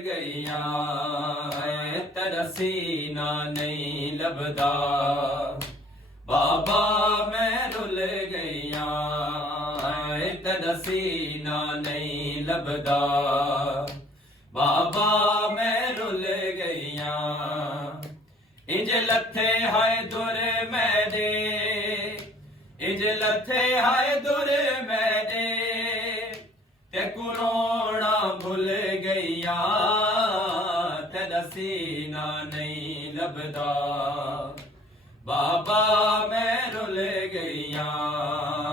ਗਈਆਂ ਤਰਸੀ ਨਾ ਨਹੀਂ ਲੱਭਦਾ। ਬਾਬਾ ਮੈਂ ਰੁੱਲ ਗਈਆਂ ਤਰਸੀ ਨਾ ਨਹੀਂ ਲੱਭਦਾ। ਬਾਬਾ ਮੈਂ ਰੁੱਲ ਗਈਆਂ ਇੰਜ ਲੱਥੇ ਹਾਏ ਦੁਰ ਮੈਦੇ, ਇੰਜ ਲੱਥੇ ਹਾਏ ਦੁਰ ਮੈਦੇ ਤੇ ਕੁਰੋਣਾ ਭੁੱਲ ਗਈਆਂ ਤੇ ਨਸੀਨਾ ਨਹੀਂ ਲੱਭਦਾ। ਬਾਬਾ ਮੈਂ ਰੁੱਲ ਗਈਆਂ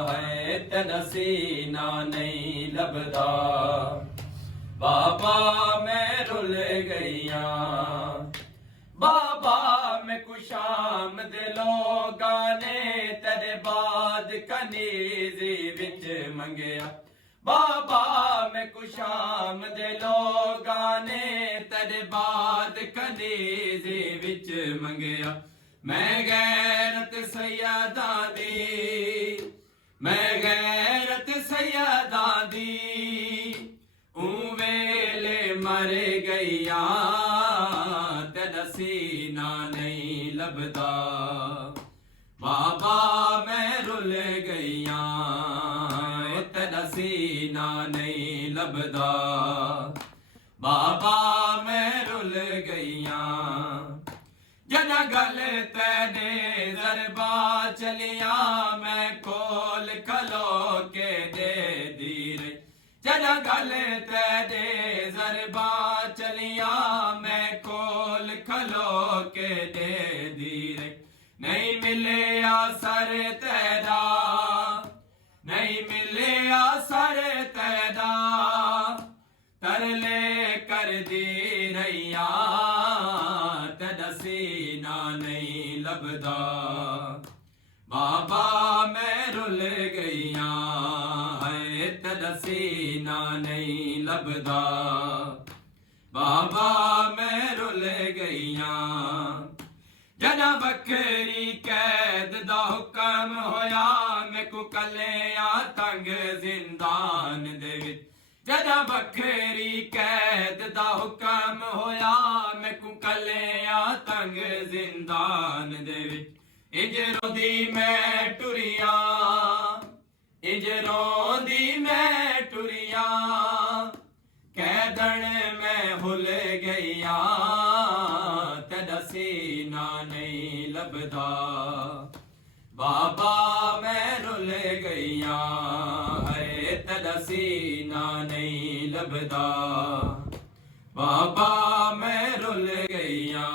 ਹੈ ਤੇ ਨਸੀਨਾ ਨਹੀਂ ਲੱਭਦਾ। ਬਾਬਾ ਮੈਂ ਰੁੱਲ ਗਈਆਂ। ਬਾਬਾ ਮੈਂ ਕੁਸ਼ਾਮ ਦੇ ਲੋਕਾਂ ਨੇ ਤੇਰੇ ਬਾਦ ਕਨੀਜ਼ੀ ਵਿੱਚ ਮੰਗਿਆ। ਬਾਬਾ ਮੈਂ ਕੁਸ਼ਾਮ ਦੇ ਲੋਕਾਂ ਨੇ ਤੇਰੇ ਬਾਦ ਕਨੀਜ਼ੀ ਵਿੱਚ ਮੰਗਿਆ। ਮੈਂ ਗੈਰਤ ਸੈਯਦਾਂ ਦੀ, ਮੈਂ ਗੈਰਤ ਸੈਯਦਾਂ ਦੀ ਵੇਲੇ ਮਰ ਗਈਆਂ ਤੇ ਨਸੀਨਾ ਨਹੀਂ ਲੱਭਦਾ। ਬਾਬਾ ਮੈਂ ਰੁੱਲ ਗਈਆਂ ਤੇ ਨਸੀਨਾ ਨਹੀਂ ਲੱਭਦਾ। ਬਾਬਾ ਮੈਂ ਰੁੱਲ ਗਈਆਂ। ਜਨਾ ਗਲ ਤੇਰੇ ਜ਼ਰਬਾ ਚਲੀਆਂ ਮੈਂ ਕੋਲ ਖਲੋ ਕੇ ਦੇ ਦੀਰੇ। ਜਨਾ ਗਲ ਤੇਰੇ ਜ਼ਰਬਾ ਚਲੀਆਂ ਮੈਂ ਕੋਲ ਖਲੋ ਕੇ ਦੇ ਦੀਰੇ। ਨਹੀਂ ਮਿਲਿਆ ਸਰ ਤੇਰਾ, ਨਹੀਂ ਮਿਲਿਆ ਸਰ ਤੇਰਾ ਤਰਲੇ ਕਰਦੀ ਰਹੀਆਂ ਤੇ ਨਸੀਨਾ ਨਹੀਂ ਲੱਭਦਾ। ਬਾਬਾ ਮੈਂ ਰੁੱਲ ਗਈਆਂ ਹੈ ਤੇ ਨਸੀਨਾ ਨਹੀਂ ਲੱਭਦਾ। ਬਾਬਾ ਮੈਂ ਰੁੱਲ ਗਈਆਂ। ਜਨਾ ਬੱਕਰੀ ਕੈਦ ਦਾ ਹੁਕਮ ਹੋਇਆ ਮੈਕੂ ਕੱਲਿਆਂ ਤੰਗ ਜ਼ਿੰਦਾਨ ਦੇ ਵਿੱਚ। ਜਨਾ ਬੱਕਰੀ ਕੈਦ ਦਾ ਹੁਕਮ ਹੋਇਆ ਮੈਕੂ ਕੱਲਿਆਂ ਤੰਗ ਜ਼ਿੰਦਾਨ ਦੇ ਵਿੱਚ। ਇੰਜ ਰੋਂਦੀ ਮੈਂ ਟੁਰੀਆਂ, ਇੰਜ ਰੋਂਦੀ ਮੈਂ ਟੁਰੀਆਂ ਕੈਦਣ ਮੈਂ ਭੁੱਲ ਗਈਆਂ ਤੇ ਨਸੀਨਾ ਨਹੀਂ ਲੱਭਦਾ। ਬਾਬਾ ਮੈਂ ਰੁੱਲ ਗਈਆਂ ਹੈ ਤੇ ਨਸੀਨਾ ਨਹੀਂ ਲੱਭਦਾ। ਬਾਬਾ ਮੈਂ ਰੁੱਲ ਗਈਆਂ।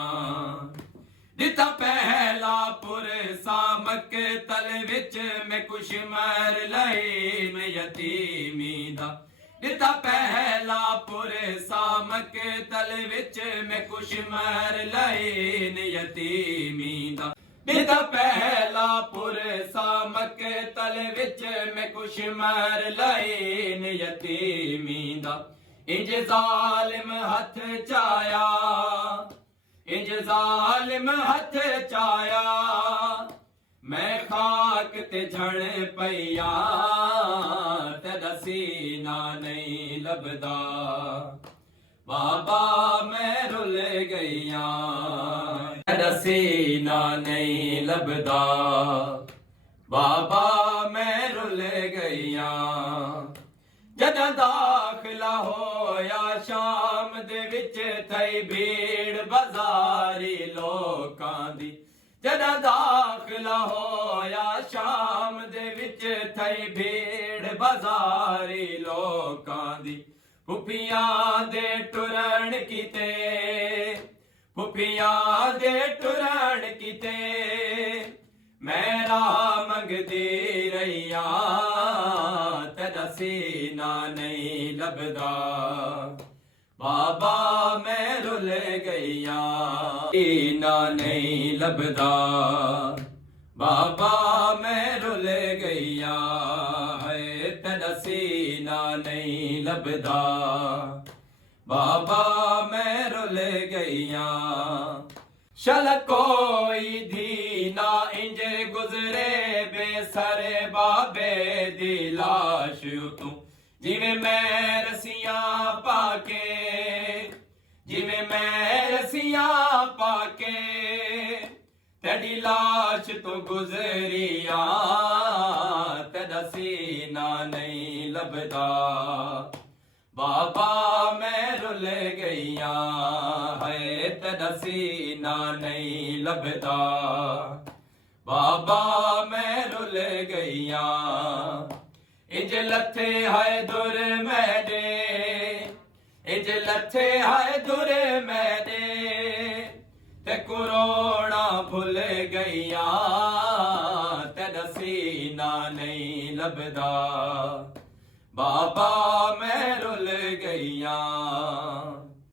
ਦਿੱਤਾ ਪਹਿਲਾ ਪੁਰਸਾ ਮਕਤਲ ਵਿੱਚ ਮੈਂ ਕੁਛ ਮਰ ਲਈ ਮੈਂ ਯਤੀਮੀ ਦਾ। ਦਿੱਤਾ ਪਹਿਲਾ ਪੁਰਸਾ ਮਕਤਲ ਵਿੱਚ ਮੈਂ ਕੁਛ ਮਰ ਲਈ ਨੇ ਯਤੀਮੀ ਦਾ। ਦਿੱਤਾ ਪਹਿਲਾ ਪੁਰਸਾ ਮਕਤਲ ਵਿੱਚ ਮੈਂ ਕੁਛ ਮਰ ਲਈ ਨੇ ਯਤੀਮੀ ਦਾ। ਇੰਜ ਜ਼ਾਲਿਮ ਹੱਥ ਚਾਇਆ, ਇੰਜ ਜ਼ਾਲਿਮ ਹੱਥ ਚਾਇਆ ਮੈਂ ਖਾਕ ਤੇ ਝਣ ਪਈਆ ਤੇ ਨਸੀਨਾ ਨਹੀਂ ਲੱਭਦਾ। ਬਾਬਾ ਮੈਂ ਰੁੱਲ ਗਈਆਂ ਤੇ ਨਸੀਨਾ ਨਹੀਂ ਲੱਭਦਾ। ਬਾਬਾ ਮੈਂ ਰੁੱਲ ਗਈਆਂ। ਜਦੋਂ ਦਾਖਲਾ ਹੋਇਆ ਸ਼ਾਮ ਦੇ ਵਿੱਚ ਥਈ ਭੀੜ ਬਾਜ਼ਾਰੀ ਲੋਕਾਂ ਦੀ। ਜਦੋਂ ਦਾਖਲਾ ਹੋਇਆ ਸ਼ਾਮ ਦੇ ਵਿੱਚ ਥਈ ਭੀੜ ਬਾਜ਼ਾਰੀ ਲੋਕਾਂ ਦੀ। ਫੁੱਫੀਆਂ ਦੇ ਟੁਰਨ ਕੀਤੇ, ਫੁੱਫੀਆਂ ਦੇ ਟੁਰਨ ਕੀਤੇ ਮੈਂ ਰਾਹ ਮੰਗਦੀ ਰਹੀਆਂ ਤੇ ਨਸੀਨਾ ਨਹੀਂ ਲੱਭਦਾ। ਬਾਬਾ ਮੈਂ ਰੁੱਲ ਗਈਆਂ ਨਸੀਨਾ ਨਹੀਂ ਲੱਭਦਾ। ਬਾਬਾ ਮੈਂ ਰੁੱਲ ਗਈਆਂ ਤੇ ਨਸੀਨਾ ਨਹੀਂ ਲੱਭਦਾ। ਬਾਬਾ ਮੈਂ ਰੁੱਲ ਗਈਆਂ। ਸ਼ਲ ਕੋਈ ਦੀ ਨਾ ਇੰਜ ਗੁਜ਼ਰੇ ਬੇਸਰੇ ਬਾਬੇ ਦੀ ਲਾਸ਼ ਉਤੋਂ। ਜਿਵੇਂ ਮੈਂ ਰਸੀਆਂ ਪਾ ਕੇ, ਜਿਵੇਂ ਮੈਂ ਰਸੀਆਂ ਪਾ ਕੇ ਤੇਰੀ ਲਾਸ਼ ਤੋਂ ਗੁਜ਼ਰੀਆਂ ਤੇਰਾ ਸੀਨਾ ਨਹੀਂ ਲੱਭਦਾ ਬਾਬਾ ਮੈਂ ਰੁੱਲ ਗਈਆਂ ਹੈ ਤੇਰਾ ਸੀਨਾ ਨਹੀਂ ਲੱਭਦਾ ਬਾਬਾ ਮੈਂ ਰੁੱਲ ਗਈਆਂ ਇੰਜ ਲੱਥੇ ਹਾਏ ਦੁਰ ਮੈਡੇ ਇੰਜ ਲੱਥੇ ਹਾਏ ਦੁਰ ਮੈਡੇ ਤੇ ਕਰੋੜਾਂ ਭੁੱਲ ਗਈਆਂ ਤੇਰਾ ਸੀਨਾ ਨਹੀਂ ਲੱਭਦਾ ਬਾਬਾ ਮੈਂ ਰੁੱਲ ਗਈਆਂ